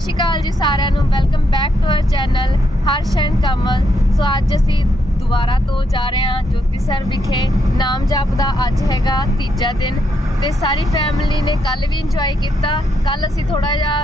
ਸਤਿ ਸ਼੍ਰੀ ਅਕਾਲ ਜੀ ਸਾਰਿਆਂ ਨੂੰ। Welcome back to our channel Harsh and Kamal. So ਅੱਜ ਅਸੀਂ ਦੁਬਾਰਾ ਤੋਂ ਜਾ ਰਹੇ ਹਾਂ ਜੋਤੀ ਸਰ ਵਿਖੇ। ਨਾਮ ਜਪ ਦਾ ਅੱਜ ਹੈਗਾ ਤੀਜਾ ਦਿਨ ਤੇ ਸਾਰੀ ਫੈਮਿਲੀ ਨੇ ਕੱਲ ਵੀ ਇੰਜੋਏ ਕੀਤਾ। ਕੱਲ ਅਸੀਂ ਥੋੜਾ ਜਿਹਾ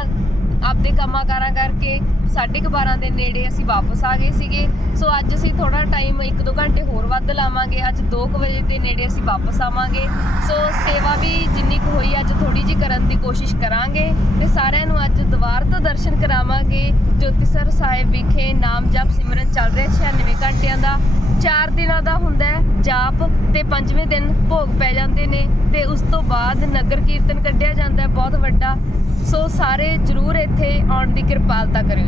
ਆਪਦੇ ਕੰਮਾਂ ਕਾਰਾਂ ਕਰਕੇ 12:30 ਦੇ ਨੇੜੇ ਅਸੀਂ ਵਾਪਸ ਆ ਗਏ ਸੀਗੇ। ਸੋ ਅੱਜ ਅਸੀਂ ਥੋੜਾ ਟਾਈਮ 1-2 ਘੰਟੇ ਹੋਰ ਵੱਧ ਲਾਵਾਂਗੇ। ਅੱਜ 2 ਵਜੇ ਦੇ ਨੇੜੇ ਅਸੀਂ ਵਾਪਸ ਆਵਾਂਗੇ। ਸੋ ਸੇਵਾ ਵੀ ਜਿੰਨੀ ਕੁ ਹੋਈ, ਅੱਜ ਥੋੜੀ ਜੀ ਕਰਨ ਦੀ ਕੋਸ਼ਿਸ਼ ਕਰਾਂਗੇ। ਤੇ ਸਾਰਿਆਂ ਨੂੰ ਅੱਜ ਦੁਬਾਰ ਤੋਂ ਦਰਸ਼ਨ ਕਰਾਵਾਂਗੇ। ਜੋਤੀਸਰ ਸਾਹਿਬ ਵਿਖੇ ਨਾਮ ਜਪ ਸਿਮਰਨ ਚੱਲ ਰਿਹਾ 96 ਘੰਟਿਆਂ ਦਾ। 4 ਦਿਨਾਂ ਦਾ ਹੁੰਦਾ ਹੈ, ਜਾਪ ਤੇ ਪੰਜਵੇਂ ਦਿਨ ਭੋਗ ਪੈ ਜਾਂਦੇ ਨੇ। ਤੇ ਉਸ ਤੋਂ ਬਾਅਦ ਨਗਰ ਕੀਰਤਨ ਕੱਢਿਆ ਜਾਂਦਾ ਹੈ, ਬਹੁਤ ਵੱਡਾ। ਸੋ ਸਾਰੇ ਜਰੂਰ ਇੱਥੇ ਆਉਣ ਦੀ ਕਿਰਪਾਲਤਾ ਕਰਿਓ।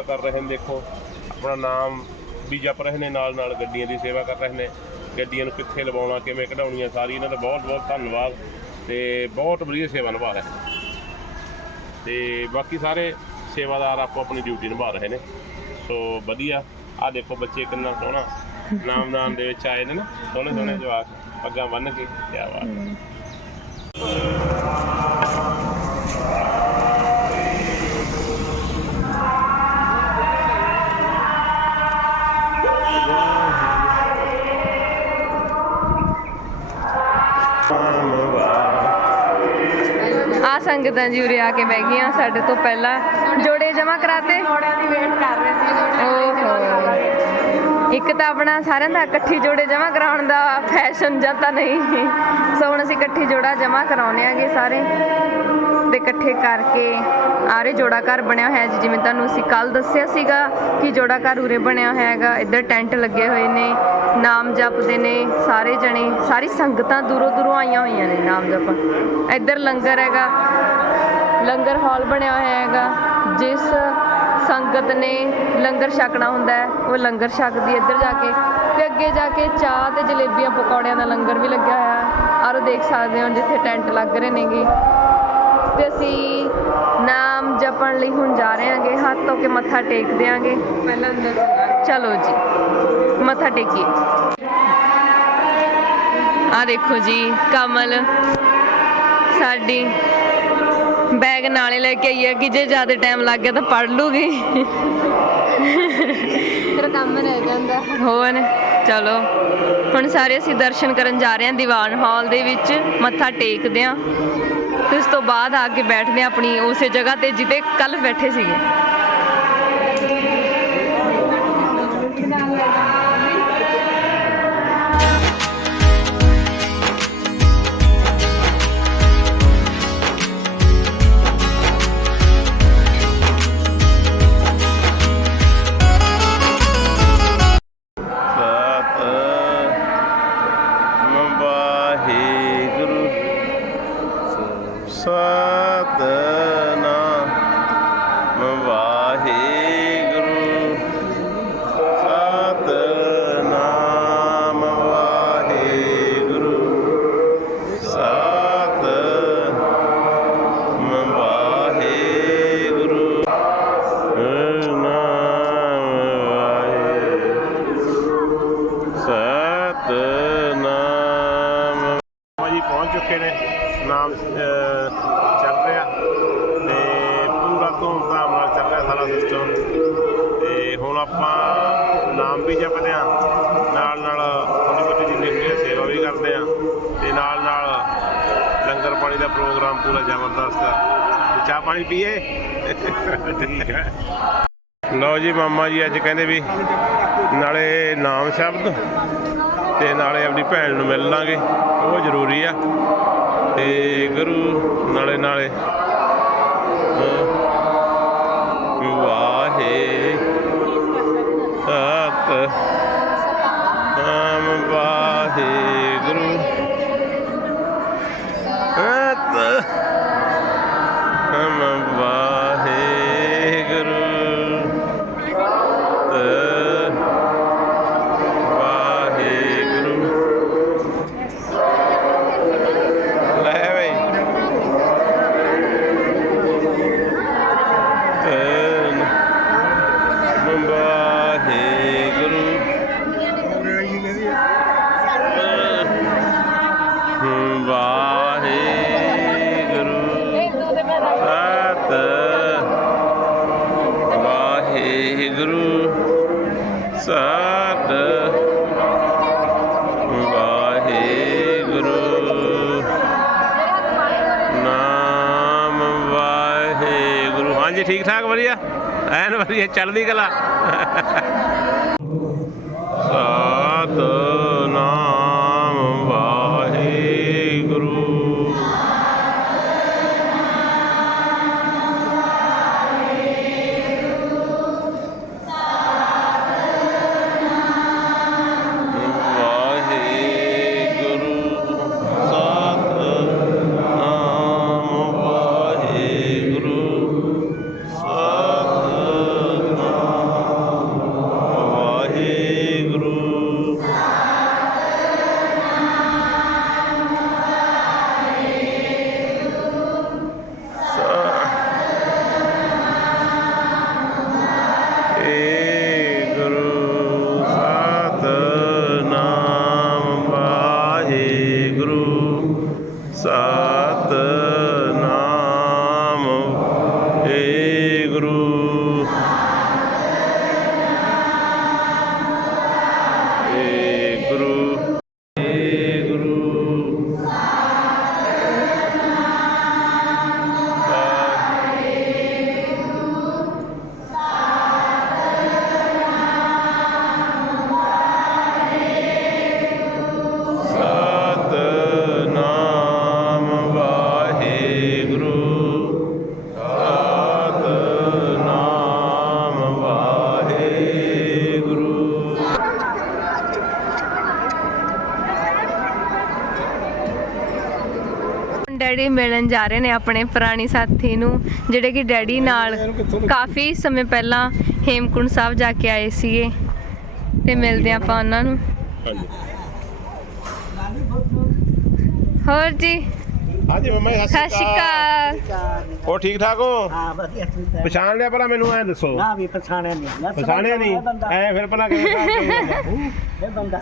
ਸੇਵਾ ਕਰ ਰਹੇ ਨੇ ਦੇਖੋ ਆਪਣਾ ਨਾਮ ਵੀ ਜਪ ਰਹੇ ਨੇ ਨਾਲ ਨਾਲ ਗੱਡੀਆਂ ਦੀ ਸੇਵਾ ਕਰ ਰਹੇ ਨੇ। ਗੱਡੀਆਂ ਨੂੰ ਕਿੱਥੇ ਲਵਾਉਣਾ ਕਿਵੇਂ ਕਢਾਉਣੀਆਂ ਸਾਰੀ ਇਹਨਾਂ ਦਾ ਬਹੁਤ ਬਹੁਤ ਧੰਨਵਾਦ ਤੇ ਬਹੁਤ ਵਧੀਆ ਸੇਵਾ ਨਿਭਾ ਰਹੇ ਤੇ ਬਾਕੀ ਸਾਰੇ ਸੇਵਾਦਾਰ ਆਪੋ ਆਪਣੀ ਡਿਊਟੀ ਨਿਭਾ ਰਹੇ ਨੇ। ਸੋ ਵਧੀਆ ਆ ਦੇਖੋ ਬੱਚੇ ਕਿੰਨਾ ਸੋਹਣਾ ਨਾਮਦਾਨ ਦੇ ਵਿੱਚ ਆਏ ਨੇ ਨਾ ਸੋਹਣੇ ਸੋਹਣੇ ਜਵਾਕ ਪੱਗਾਂ ਬੰਨ ਕੇ ਕੀ ਬਾਤ। ਸੰਗਤਾਂ ਜੀ ਉਰੇ ਆ ਕੇ ਬਹਿ ਗਈਆਂ ਸਾਡੇ ਤੋਂ ਪਹਿਲਾਂ? ਜੋੜੇ ਜਮਾ ਕਰਾਤੇ? ਜੋੜਿਆਂ ਦੀ ਵੇਟ ਕਰ ਰਹੇ ਸੀ ਓਹੋ। ਇੱਕ ਤਾਂ ਆਪਣਾ ਸਾਰਿਆਂ ਦਾ ਇਕੱਠੀ ਜੋੜੇ ਜਮਾ ਕਰਾਉਣ ਦਾ ਫੈਸ਼ਨ ਜਾਂ ਤਾਂ ਨਹੀਂ। ਸੋ ਹੁਣ ਅਸੀਂ ਇਕੱਠੀ ਜੋੜਾ ਜਮਾ ਕਰਾਉਣੇ ਆਗੇ ਸਾਰੇ। ਤੇ ਇਕੱਠੇ ਕਰਕੇ ਆਰੇ ਜੋੜਾ ਘਰ ਬਣਿਆ ਹੋਇਆ ਜੀ ਜਿਵੇਂ ਤੁਹਾਨੂੰ ਅਸੀਂ ਕੱਲ ਦੱਸਿਆ ਸੀਗਾ ਕਿ ਜੋੜਾ ਘਰ ਉਰੇ ਬਣਿਆ ਹੋਇਆ ਹੈਗਾ। ਇੱਧਰ ਟੈਂਟ ਲੱਗੇ ਹੋਏ ਨੇ ਨਾਮ ਜਪਦੇ ਨੇ ਸਾਰੇ ਜਣੇ। ਸਾਰੀ ਸੰਗਤਾਂ ਦੂਰੋਂ ਦੂਰੋਂ ਆਈਆਂ ਹੋਈਆਂ ਨੇ ਨਾਮ ਜਪਣ। ਇੱਧਰ ਲੰਗਰ ਹੈਗਾ ਲੰਗਰ ਹਾਲ ਬਣਿਆ ਹੋਇਆ ਹੈਗਾ ਜਿਸ ਸੰਗਤ ਨੇ ਲੰਗਰ ਛਕਣਾ ਹੁੰਦਾ ਹੈ ਉਹ ਲੰਗਰ ਛਕਦੀ ਇੱਧਰ ਜਾ ਕੇ ਤੇ ਅੱਗੇ ਜਾ ਕੇ ਚਾਹ ਤੇ ਜਲੇਬੀਆਂ ਪਕੌੜਿਆਂ ਦਾ ਲੰਗਰ ਵੀ ਲੱਗਿਆ ਹੋਇਆ ਹੈ। ਔਰ ਦੇਖ ਸਕਦੇ ਹੋ ਜਿੱਥੇ ਟੈਂਟ ਲੱਗ ਰਹੇ ਨੇਗੇ। ਤੇ ਅਸੀਂ ਨਾਮ ਜਪਣ ਲਈ ਹੁਣ ਜਾ ਰਹੇ ਹਾਂਗੇ ਹੱਥ ਧੋ ਕੇ ਮੱਥਾ ਟੇਕ ਦਿਆਂਗੇ। ਪਹਿਲਾਂ ਅੰਦਰ ਚਲੋ ਜੀ ਮੱਥਾ ਟੇਕੀਏ। ਆ ਦੇਖੋ ਜੀ ਕਮਲ ਸਾਡੀ ਬੈਗ ਨਾਲੇ ਲੈ ਕੇ ਆਈ ਹੈ ਕਿ ਜੇ ਜ਼ਿਆਦਾ ਟਾਈਮ ਲੱਗ ਗਿਆ ਤਾਂ ਪੜ ਲੂਗੀ। ਤੇਰਾ ਕੰਮ ਰਹਿ ਜਾਂਦਾ ਹੋਰ ਚਲੋ। ਹੁਣ ਸਾਰੇ ਅਸੀਂ ਦਰਸ਼ਨ ਕਰਨ ਜਾ ਰਹੇ ਹਾਂ ਦੀਵਾਨ ਹਾਲ ਦੇ ਵਿੱਚ ਮੱਥਾ ਟੇਕਦੇ ਹਾਂ। ਤੇ ਉਸ ਤੋਂ ਬਾਅਦ ਆ ਕੇ ਬੈਠਦੇ ਹਾਂ ਆਪਣੀ ਉਸੇ ਜਗ੍ਹਾ ਤੇ ਜਿੱਤੇ ਕੱਲ ਬੈਠੇ ਸੀਗੇ। ਪਾਣੀ ਦਾ ਪ੍ਰੋਗਰਾਮ ਪੂਰਾ ਜ਼ਬਰਦਸਤ ਆ। ਤੇ ਚਾਹ ਪਾਣੀ ਪੀਏ? ਠੀਕ ਹੈ। ਲਓ ਜੀ ਮਾਮਾ ਜੀ ਅੱਜ ਕਹਿੰਦੇ ਵੀ ਨਾਲੇ ਨਾਮ ਸ਼ਬਦ ਤੇ ਨਾਲੇ ਆਪਣੀ ਭੈਣ ਨੂੰ ਮਿਲ ਲਾਂਗੇ। ਉਹ ਜ਼ਰੂਰੀ ਆ। ਤੇ ਗੁਰੂ ਨਾਲੇ ਨਾਲੇ। ਅਹ, ਵਾਹੇ। ਸਤ ਨਾਮ ਵਾਹਿਗੁਰੂ ਸਤ ਨਾਮ ਵਾਹਿਗੁਰੂ ਐਨ ਵਧੀਆ ਚੱਲਦੀ ਕਲਾ। ਸਤਨਾਮ ਮਿਲਣ ਜਾ ਰਹੇ ਨੇ ਆਪਣੇ ਪੁਰਾਣੀ ਸਾਥੀ ਨੂੰ ਜਿਹੜੇ ਕਿ ਡੈਡੀ ਨਾਲ ਕਾਫੀ ਸਮੇਂ ਪਹਿਲਾਂ ਹੇਮਕੁੰਡ ਸਾਹਿਬ ਜਾ ਕੇ ਆਏ ਸੀਗੇ। ਤੇ ਮਿਲਦੇ ਆਪਾਂ ਉਹਨਾਂ ਨੂੰ। ਹਾਂਜੀ। ਹੋਰ ਜੀ? ਹਾਂਜੀ ਮੰਮਾ ਸਤਿ ਸ਼੍ਰੀ ਅਕਾਲ। ਹੋ ਠੀਕ ਠਾਕ ਹੋ? ਹਾਂ ਵਧੀਆ ਠੀਕ ਹੈ ਪਛਾਣ ਲਿਆ ਪਹਿਲਾਂ ਮੈਨੂੰ ਐ ਦੱਸੋ। ਨਾ ਵੀ ਪਛਾਣਿਆ ਨਹੀਂ ਪਛਾਣਿਆ ਨਹੀਂ ਐ ਫਿਰ ਪਹਿਲਾਂ ਕਿਵੇਂ ਇਹ ਬੰਦਾ।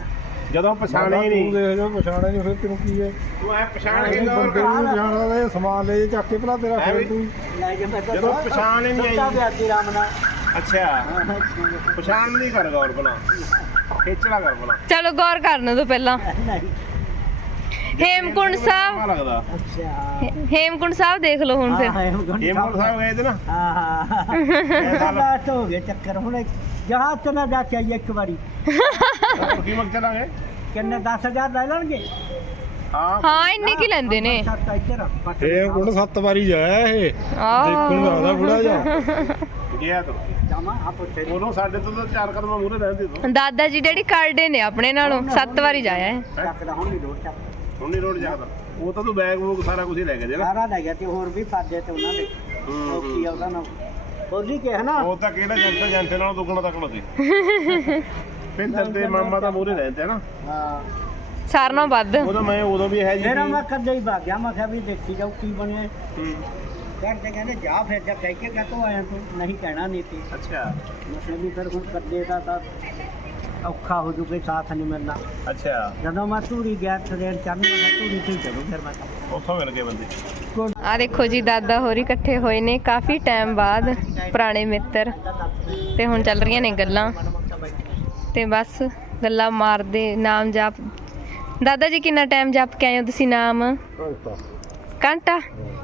ਜਦੋਂ ਪਛਾਣਿਆ ਹੀ ਤੂੰ ਨਹੀਂ ਦੇਖ ਜੋ ਪਛਾਣਿਆ ਨਹੀਂ ਫਿਰ ਤੈਨੂੰ ਕੀ ਹੈ? ਤੂੰ ਐ ਪਛਾਣ ਕੇ ਬੰਦੇ ਗੌਰ ਨੂੰ ਕਰ ਜਾਣਦਾ ਵੇ ਸਮਾਨ ਲੈ ਚੱਕ ਕੇ ਭਲਾ ਤੇਰਾ ਐ ਵੀ- ਫਿਰ ਤੂੰ। ਲੈ ਜੇ ਮੈਂ ਜਦੋਂ ਪਛਾਣ ਹੀ ਨਹੀਂ ਸੁੱਤਾ ਆਈ। ਪਿਆ ਸੀ ਰਾਮ ਨਾਲ। ਅੱਛਾ। ਪਛਾਣ ਨਹੀਂ ਕਰ ਗੌਰ ਬਣਾ ਖੇਚਲਾ ਕਰ ਬਣਾ ਚਲੋ ਗੌਰ ਕਰਨ ਤੋਂ ਪਹਿਲਾਂ। ਨਹੀਂ। ਹੇਮਕੁੰਡ ਸਾਹਿਬ? ਲੱਗਦਾ ਅੱਛਾ। ਹੇਮਕੁੰਡ ਸਾਹਿਬ ਦੇਖ ਲਓ ਹੁਣ ਫਿਰ। ਹਾਂ ਇਹ ਗੁੰਡ ਹੇਮਕੁੰਟ ਸਾਹਿਬ ਗਏ ਤੇ ਨਾ? ਹਾਂ ਹਾਂ। ਲਾਟ ਹੋ ਗਿਆ ਚੱਕਰ। ਹੁਣ ਜਹਾਜ਼ ਤੇ ਨਾ ਜਾ ਕੇ ਆਈਏ ਇੱਕ ਵਾਰੀ। ਕੀ ਮਕ ਚਲਾਂਗੇ? ਕਿੰਨੇ 10000 ਲੈ ਲੈਣਗੇ? ਹਾਂ। ਹਾਂ ਇੰਨੇ ਕੀ ਲੈਂਦੇ ਨੇ? ਇਹ ਕੋਲ ਸੱਤ ਵਾਰੀ ਜਾਇਆ ਇਹ। ਦੇਖਣ ਲੱਗਦਾ ਬੁੜਾ ਜਾ ਗਿਆ ਤੂੰ। ਜਾਵਾਂ ਆਪ ਉੱਥੇ ਉਦੋਂ ਸਾਡੇ ਤੋਂ ਤਾਂ ਚਾਰ ਕਦਮ ਮੂਹਰੇ ਰਹਿੰਦੇ ਤੂੰ। ਦਾਦਾ ਜੀ ਡੈਡੀ ਕਾਰਡੇ ਨੇ ਆਪਣੇ ਨਾਲੋਂ। ਸੱਤ ਵਾਰੀ ਜਾਇਆ ਹੈ ਚੱਕਦਾ ਹੁਣ ਨਹੀਂ ਰੋਡ ਚੱਕ। ਹੁਣ ਨਹੀਂ ਰੋਡ ਜਾਂਦਾ ਉਹ ਤਾਂ ਤੂੰ ਬੈਗ ਬੂਗ ਸਾਰਾ ਕੁਝ ਹੀ ਲੈ ਕੇ ਦੇ ਨਾ। ਸਾਰਾ ਲੈ ਗਿਆ ਤੇ ਹੋਰ ਵੀ ਫਾਦੇ ਤੇ ਉਹਨਾਂ ਦੇ। ਹੂੰ, ਉਹ ਕੀ ਆ ਉਹਦਾ ਨਾਮ ਬੋਲੀ ਕੇ ਹੈ ਨਾ? ਉਹ ਤਾਂ ਕਿਹੜਾ ਜੰਟੇ ਜੰਟੇ ਨਾਲ ਦੁੱਗਣਾ ਤੱਕਣਾ ਸੀ ਪਿੰਦਰ ਤੇ ਮਾਮਾ ਤਾਂ ਮੂਹਰੇ ਰਹਿੰਦੇ ਨਾ। ਹਾਂ। ਸਾਰਿਆਂ ਨਾਲੋਂ ਵੱਧ। ਉਦੋਂ ਮੈਂ ਉਦੋਂ ਵੀ ਹੈ ਜੀ ਮੇਰਾ ਮੈਂ ਕਦੇ ਹੀ ਭਾਗਿਆ ਮੈਂ ਕਿਹਾ ਵੀ ਦੇਖੀ ਜਾਓ ਕੀ ਬਣਿਆ ਹੂੰ, ਕਹਿੰਦੇ ਕਹਿੰਦੇ ਜਾ ਫਿਰ ਜਾ ਕਹਿ ਕੇ ਕਹਤੋ ਆਇਆ ਤੂੰ। ਨਹੀਂ ਕਹਿਣਾ ਨਹੀਂ ਤੀ ਅੱਛਾ। ਮੈਂ ਕਿਹਾ ਵੀ ਫਿਰ ਹੁਣ ਕੱਦੇ ਦਾ ਤਾਂ ਔਖਾ ਹੋ ਜੂਗਾ ਸਾਥ ਨਹੀਂ ਮਿਲਣਾ। ਅੱਛਾ। ਜਦੋਂ ਮੈਂ ਧੂਰੀ ਗਿਆ ਟ੍ਰੇਨ ਚੜਨ ਮੈਂ ਧੂਰੀ ਤੇ ਚੜੂ ਫਿਰ ਮੈਂ। ਉੱਥੋਂ ਮਿਲ ਗਏ ਬੰਦੇ। ਆ ਦੇਖੋ ਜੀ ਦਾਦਾ ਹੋਰੀ ਇਕੱਠੇ ਹੋਏ ਨੇ ਕਾਫੀ ਟਾਈਮ ਬਾਅਦ ਪੁਰਾਣੇ ਮਿੱਤਰ। ਤੇ ਹੁਣ ਚੱਲ ਰਹੀਆਂ ਨੇ ਗੱਲਾਂ। ਤੇ ਬਸ ਗੱਲਾਂ ਮਾਰਦੇ ਨਾਮ ਜਪ। ਦਾਦਾ ਜੀ ਕਿੰਨਾ ਟਾਈਮ ਜਪ ਕੇ ਆਏ ਹੋ ਤੁਸੀਂ ਨਾਮ? ਘੰਟਾ?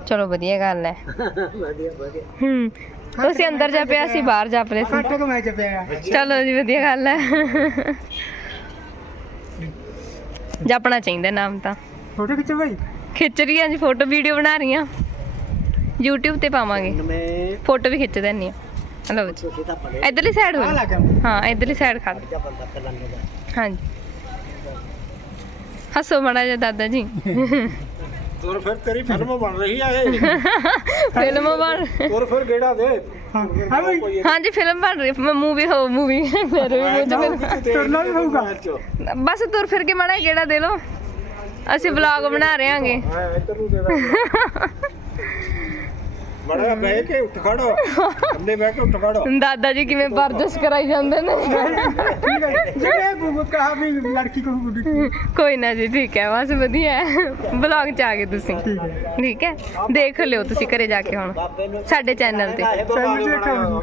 ਚਲੋ ਵਧੀਆ ਗੱਲ ਹੈ। ਵਧੀਆ ਵਧੀਆ। ਹੂੰ। ਤੁਸੀਂ ਅੰਦਰ ਜਪਿਆ ਸੀ ਬਾਹਰ ਜਪ ਰਹੇ ਸੀ। ਘੱਟ ਕਮਾਈ ਚ ਪਿਆ। ਚਲੋ ਜੀ ਵਧੀਆ ਗੱਲ ਹੈ। ਜਪਣਾ ਚਾਹੀਦਾ ਨਾਮ ਤਾਂ। ਫੋਟੋ ਖਿੱਚੋ ਭਾਈ ਖਿੱਚ ਰਹੀ ਹਾਂ ਜੀ ਫੋਟੋ ਵੀਡੀਓ ਬਣਾ ਰਹੀ ਹਾਂ। YouTube ਤੇ ਪਾਵਾਂਗੇ। ਮੈਂ ਫੋਟੋ ਵੀ ਖਿੱਚ ਦਿੰਨੀ ਆ ਹਲੋ ਜੀ। ਤਾਂ ਇਧਰਲੀ ਸਾਈਡ ਹੋ ਹਾਂ ਇਧਰਲੀ ਸਾਈਡ ਖਾ। ਜਾ ਹਾਂਜੀ। ਹੱਸੋ ਮੜਾ ਜਾ ਦਾਦਾ ਜੀ। ਤੁਰ ਫਿਰ ਤੇਰੀ ਫਿਲਮ ਬਣ ਰਹੀ ਆ ਇਹ। ਫਿਲਮ ਬਣ ਤੁਰ ਫਿਰ ਗੇੜਾ ਦੇ। ਹਾਂਜੀ ਫਿਲਮ ਬਣ ਰਹੀ। ਮੂਵੀ ਹੋ ਮੂਵੀ। ਮੇਰੇ ਵੀ ਮੂੰਹ 'ਚ ਤੁਰਨਾ ਵੀ ਹੋਊਗਾ। ਫਿਰ- ਬਸ ਤੁਰ ਫਿਰ ਕੇ ਮੜਾ ਕਿਹੜਾ ਦੇ ਲੋ ਅਸੀਂ ਵਲੌਗ ਬਣਾ ਰਹੇ ਹਾਂਗੇ। ਹਾਂ ਇੱਧਰ ਨੂੰ ਦੇ ਮੜਾ ਦਾਦਾ ਜੀ ਕਿਵੇਂ ਵਰਜਿਸ਼ ਕਰਾਈ ਜਾਂਦੇ ਨੇ? ਕੋਈ ਨਾ ਜੀ ਠੀਕ ਹੈ ਬਸ ਵਧੀਆ ਬਲੌਗ ਚ ਆ ਗਏ ਤੁਸੀਂ। ਠੀਕ ਹੈ। ਦੇਖ ਲਿਓ ਤੁਸੀਂ ਘਰੇ ਜਾ ਕੇ ਹੁਣ ਸਾਡੇ ਚੈਨਲ ਤੇ।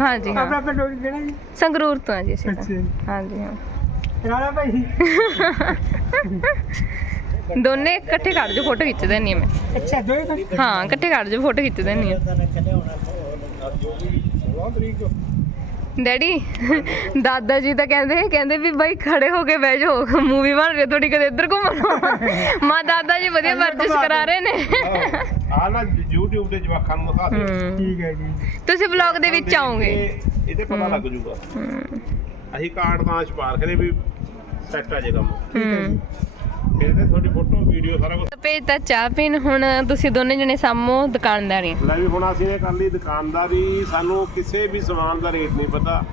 ਹਾਂਜੀ ਸੰਗਰੂਰ ਤੋਂ ਆ ਜੀ ਹਾਂਜੀ ਹਾਂ। ਰਾਣਾ ਭਾਈ। ਦੋਨੇ ਇਕੱਠੇ ਕੱਢ ਜੋ ਫੋਟੋ ਖਿੱਚ ਦੇਣੀ ਮੈਂ। ਅੱਛਾ ਦੋਏ ਤਾਂ ਹਾਂ ਇਕੱਠੇ ਕੱਢ ਜੋ ਫੋਟੋ ਖਿੱਚ ਦੇਣੀ ਡੈਡੀ ਦਾਦਾ ਜੀ ਤਾਂ ਕਹਿੰਦੇ ਕਹਿੰਦੇ ਵੀ ਬਾਈ ਖੜੇ ਹੋ ਕੇ ਬਹਿ ਜਾਓ ਮੂਵੀ ਬਣ ਰਹੀ ਤੁਹਾਡੀ ਕਦੇ ਇੱਧਰ ਘੁੰਮਣ ਮਾਂ ਦਾਦਾ ਜੀ ਵਧੀਆ ਵਰਜਿਸ਼ ਕਰਾ ਰਹੇ ਨੇ। ਆ ਨਾ YouTube ਤੇ ਜਵਾਖਾਂ ਨੂੰ ਦਿਖਾ ਦੇ ਠੀਕ ਹੈ ਜੀ। ਤੁਸੀਂ ਵਲੌਗ ਦੇ ਵਿੱਚ ਆਓਗੇ। ਇਹਦੇ ਪਤਾ ਲੱਗ ਜੂਗਾ ਅਸੀਂ ਕਾਰਡ ਤਾਂ ਸਪਾਰਖ ਨੇ ਵੀ ਸੈੱਟ ਆ ਜੇ ਠੀਕ ਹੈ। ਫਿਰ ਤੇ ਤੁਹਾਡੀ ਫੋਟੋ ਵੀਡੀਓ ਸਾਰਾ ਕੁਝ ਭੇਜ ਤਾਂ ਚਾਹ ਪੀਣ ਹੁਣ ਤੁਸੀਂ ਦੋਨੇ ਜਣੇ ਸਾਹਮੋ ਦੁਕਾਨਦਾਰੀ। ਲੈ ਵੀ ਹੁਣ ਅਸੀਂ ਇਹ ਕਰ ਲਈ ਦੁਕਾਨਦਾਰੀ ਸਾਨੂੰ ਕਿਸੇ ਵੀ ਸਮਾਨ ਦਾ ਰੇਟ ਨਹੀਂ ਪਤਾ।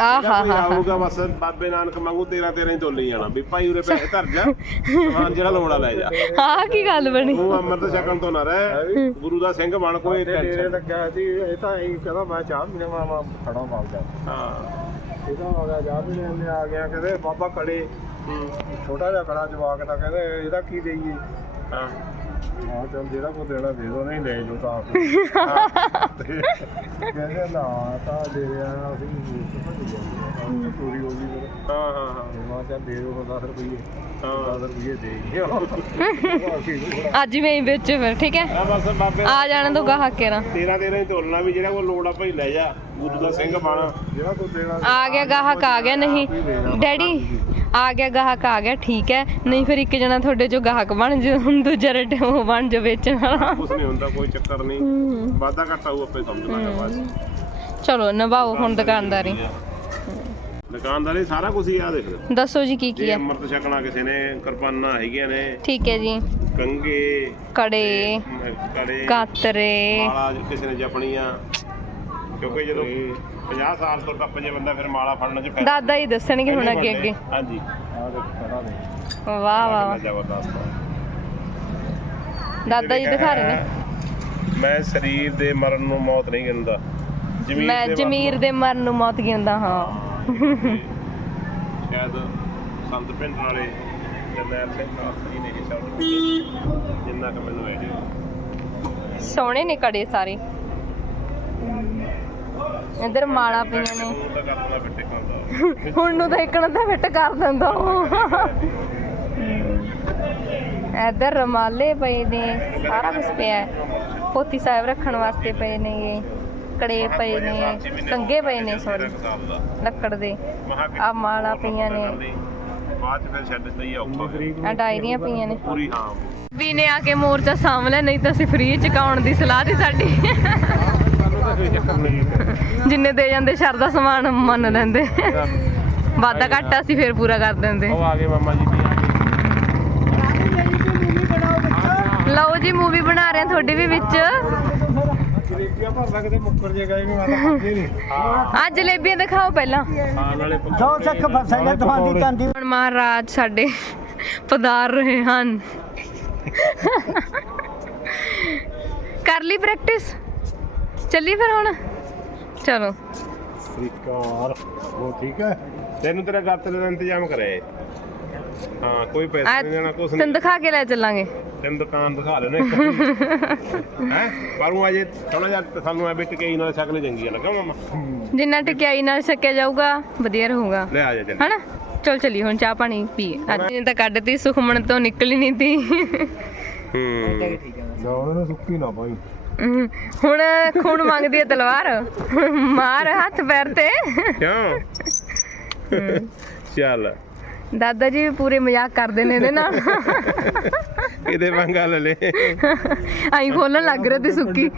ਆਹ ਹਾ ਹਾ ਆਊਗਾ ਬਸ ਬਾਬੇ ਨਾਨਕ ਮੰਗੂ 13 13 ਹੀ ਤੋਲੀ ਜਾਣਾ ਵੀ ਭਾਈ ਉਰੇ ਪੈਸੇ ਧਰ ਜਾ ਸਮਾਨ ਜਿਹੜਾ ਲੋੜਾ ਲੈ ਜਾ। ਆਹ ਕੀ ਗੱਲ ਬਣੀ? ਤੂੰ ਅੰਮ੍ਰਿਤ ਛਕਣ ਤੋਂ ਨਾ ਰਹਿ ਗੁਰੂ ਦਾ ਸਿੰਘ ਬਣ ਕੋਈ ਤੇਰੇ ਟੈਨਸ਼ਨ ਲੱਗਾ ਸੀ ਇਹ ਤਾਂ ਇਹ ਕਹਿੰਦਾ ਮੈਂ ਚਾਹ ਪੀਣਾ ਮੈਂ ਮੈਂ ਖੜਾ ਮਾਰ ਜਾ ਹਾਂ। ਇਹਦਾ ਆ ਗਿਆ ਚਾਹ ਪੀਣੇ ਆ ਗਿਆ ਕਹਿੰਦੇ ਬਾਬਾ ਕੜੇ ਹੂੰ, ਛੋਟਾ ਜਿਹਾ ਕੜਾ ਜਵਾਕ ਦਾ ਕਹਿੰਦੇ ਇਹਦਾ ਕੀ ਦੇਈਏ? ਹਾਂ। ਹਾਂ ਚਲ ਜਿਹੜਾ ਕੋ ਦੇਣਾ ਦੇ ਦੋ ਨਹੀਂ ਲੈ ਲਓ ਤਾਂ ਆਪ। ਕਹਿੰਦੇ ਨਾ ਤਾਂ ਦੇ ਰਿਹਾ ਅਸੀਂ ਪੂਰੀ ਹੋ ਗਈ ਫਿਰ। ਹਾਂ ਹਾਂ ਹਾਂ। ਮੈਂ ਕਿਹਾ ਦੇ ਦੋ 10 ਰੁਪਏ ਹਾਂ। 10 ਰੁਪਏ ਦੇ ਗਏ ਅੱਜ ਵਿੱਚ ਫਿਰ ਠੀਕ ਹੈ? ਆ ਬਸ ਬਾਬੇ ਆ ਜਾਣ ਦੋ ਗਾਹਕ ਕੇ ਨਾ 13 13 ਹੀ ਤੋਲਣਾ ਵੀ ਜਿਹੜਾ ਕੋ ਲੋੜ ਆ ਭਾਈ ਲੈ ਜਾ। ਗੁਰੂ ਦਾ ਸਿੰਘ ਬਣ। ਜਿਹੜਾ ਕੋ ਦੇਣਾ ਆ ਗਿਆ ਗਾਹਕ ਆ ਗਿਆ ਨਹੀਂ। ਡੈਡੀ ਆ ਗਿਆ ਗਾਹਕ ਆ ਗਿਆ ਠੀਕ ਹੈ। ਨਹੀਂ ਫਿਰ ਇੱਕ ਜਣਾ ਤੁਹਾਡੇ ਚੋਂ ਗਾਹਕ ਬਣ ਜਾ ਦੂਜਾ ਰਟ ਉਹ ਬਣ ਜਾ ਵੇਚਣ ਵਾਲਾ। ਕੁਛ ਨਹੀਂ ਹੁੰਦਾ ਕੋਈ ਚੱਕਰ ਨਹੀਂ। ਵਾਦਾ ਘਾਟਾ ਉਹ ਆਪੇ ਸਮਝ ਲਾਂਗੇ ਬਸ ਚਲੋ ਨਿਭਾਓ ਹੁਣ ਦੁਕਾਨਦਾਰੀ ਦੁਕਾਨਦਾਰੀ। ਸਾਰਾ ਕੁਝ ਹੀ ਆ ਦੇਖ ਲਓ। ਦੱਸੋ ਜੀ ਕੀ ਕੀ ਜੇ ਹੈ? ਅੰਮ੍ਰਿਤ ਛਕਣਾ ਕਿਸੇ ਨੇ ਕਿਰਪਾਨਾਂ ਹੈਗੀਆਂ ਨੇ। ਠੀਕ ਹੈ ਜੀ। ਕੰਗੇ ਕੜੇ। ਕੜੇ। ਕਾਤਰੇ। ਮਾਲਾ ਕਿਸੇ ਨੇ ਜਪਣੀਆਂ। ਕਿਉਂਕਿ ਜਦੋਂ 50 ਸਾਲ ਤੋਂ ਟੱਪ ਜੇ ਬੰਦਾ ਫਿਰ ਮਾਲਾ ਫੜਨ ਚ ਫਾਇਦਾ ਦਾਦਾ ਹੀ ਦੱਸਣਗੇ ਹੁਣ ਅੱਗੇ ਅੱਗੇ। ਹਾਂਜੀ। ਵਾਹ ਵਾਹ ਵਾਹ। ਜ਼ਬਰਦਸਤ ਦਾਦਾ ਜੀ ਦਿਖਾ ਰਹੇ ਨੇ। ਮੈਂ ਸਰੀਰ ਦੇ ਮਰਨ ਨੂੰ ਮੌਤ ਨਹੀਂ ਗਿਣਦਾ ਜ਼ਮੀਰ ਮੈਂ ਦੇ ਜ਼ਮੀਰ ਦੇ ਮਰਨ ਨੂੰ ਮੌਤ ਗਿੰਦਾ ਹਾਂ। ਮਰਨ। ਸ਼ਾਇਦ ਸੰਤ ਪਿੰਡ ਵਾਲੇ ਜਰਨੈਲ ਸਿੰਘ ਕਾਸਰੀ ਨੇ ਇਹ ਸ਼ਬਦ ਜਿੰਨਾ ਕਿ ਮੈਨੂੰ ਆਈਡੀਆ ਸੋਹਣੇ ਨੇ ਕੜੇ ਸਾਰੇ। ਇਧਰ ਮਾਲਾ ਪਈਆਂ ਨੇ। ਉਹ ਤਾਂ ਖਾਂਦਾ। ਹੁਣ ਨੂੰ ਤਾਂ ਇੱਕਣ ਤਾਂ ਫਿੱਟ ਕਰ ਦਿੰਦਾ ਉਹ। ਇਧਰ ਰਮਾਲੇ ਪਏ ਨੇ ਸਾਰਾ ਕੁਝ ਪਿਆ। ਹੈ ਪੋਤੀ ਸਾਹਿਬ ਰੱਖਣ ਵਾਸਤੇ ਪਏ ਨੇ ਕੜੇ ਪਏ ਨੇ ਕੰਗੇ ਪਏ ਨੇ ਸੌਰੀ ਲੱਕੜ ਦੇ। ਆ ਮਾਲਾ ਪਈਆਂ ਨੇ। ਬਾਅਦ ਚ ਫਿਰ ਛੱਡ ਸਹੀ ਔਖਾ। ਆ ਡਾਇਰੀਆਂ ਪਈਆਂ ਨੇ। ਪੂਰੀ ਹਾਂ। ਵੀ ਨੇ ਆ ਕੇ ਮੋਰਚਾ ਸਾਂਭ ਲਿਆ ਨਹੀਂ ਤਾਂ ਅਸੀਂ ਫ੍ਰੀ ਚਕਾਉਣ ਦੀ ਸਲਾਹ ਦੀ ਸਾਡੀ। ਸਾਨੂੰ ਤਾਂ ਕੋਈ ਚੱਕਰ ਨਹੀਂ। ਜਿੰਨੇ ਦੇ ਜਾਂਦੇ ਸ਼ਰ ਦਾ ਸਮਾਨ ਮੰਨ ਲੈਂਦੇ। ਵਾਦਾ ਘਾਟਾ ਅਸੀਂ ਫੇਰ ਪੂਰਾ ਕਰ ਦਿੰਦੇ। ਉਹ ਆ ਗਏ ਮਾਮਾ ਜੀ ਆ ਲਓ ਜੀ ਮੂਵੀ ਬਣਾ ਰਹੇ ਹਾਂ ਤੁਹਾਡੇ ਵੀ ਵਿੱਚ। ਜਲੇਬੀਆਂ ਭਰ ਸਕਦੇ ਮੁੱਕਰ ਜੇ ਗਏ ਵੀ ਮੈਂ ਤਾਂ ਖਾਂਦੇ ਨਹੀਂ ਆ ਜਲੇਬੀਆਂ ਦਿਖਾਓ ਪਹਿਲਾਂ। ਸੌ ਤੁਹਾਡੀ ਕੰਦੀ ਹੁਣ ਮਹਾਰਾਜ ਸਾਡੇ ਪਧਾਰ ਰਹੇ ਹਨ। ਕਰ ਲਈ ਪ੍ਰੈਕਟਿਸ ਚੱਲੀ ਫਿਰ ਹੁਣ? ਚਲੋ ਸ੍ਰੀਕਾਰ ਉਹ ਠੀਕ ਹੈ? ਤੈਨੂੰ ਤੇਰਾ ਗੱਤ ਦਾ ਇੰਤਜ਼ਾਮ ਕਰੇ ਹਾਂ। ਕੋਈ ਪੈਸੇ ਨਹੀਂ ਦੇਣਾ ਕੁਛ ਤੈਨੂੰ ਨਹੀਂ। ਦਿਖਾ ਕੇ ਲੈ ਚੱਲਾਂਗੇ। ਤੈਨੂੰ ਦੁਕਾਨ ਦਿਖਾ ਲੈਣਾ ਇੱਕ ਹੈ? ਪਰ ਉਹ ਅਜੇ ਥੋੜਾ ਜਿਹਾ ਸਾਨੂੰ ਐ ਵੀ ਟਕਈ ਨਾਲ ਸ਼ਕਲ ਚੰਗੀ ਆ ਲੱਗਾ ਮਾਮਾ ਜਿੰਨਾ ਟਕਿਆਈ ਨਾਲ ਛਕਿਆ ਜਾਊਗਾ ਵਧੀਆ ਰਹੂਗਾ। ਲੈ ਆ ਜਾ ਚੱਲ। ਹਨਾ? ਚਲ ਚਲੀ ਹੁਣ ਚਾਹ ਪਾਣੀ ਪੀ। ਅੱਜ ਨੇ ਤਾਂ ਕੱਢਤੀ ਸੁਖਮਣ ਤੋਂ ਨਿਕਲੀ ਨਹੀਂ ਤੀ। ਹੂੰ। ਨਾ ਉਹਨਾਂ ਨੂੰ ਸੁੱਕੀ ਨਾ ਪਾਈ। ਹਮ, ਹੁਣ ਖੂਨ ਮੰਗਦੀ ਹੈ ਤਲਵਾਰ। ਮਾਰ ਹੱਥ ਪੈਰ ਤੇ। ਕਿਉਂ? ਚੱਲ। ਦਾਦਾ ਜੀ ਵੀ ਪੂਰੇ ਮਜ਼ਾਕ ਕਰਦੇ ਨੇ ਇਹਦੇ ਨਾਲ। ਇਹਦੇ ਵਾਂਗਾ ਲੈ। ਆਈ ਖੋਲਣ ਲੱਗ ਰਹੇ ਤੇ ਸੁੱਕੀ।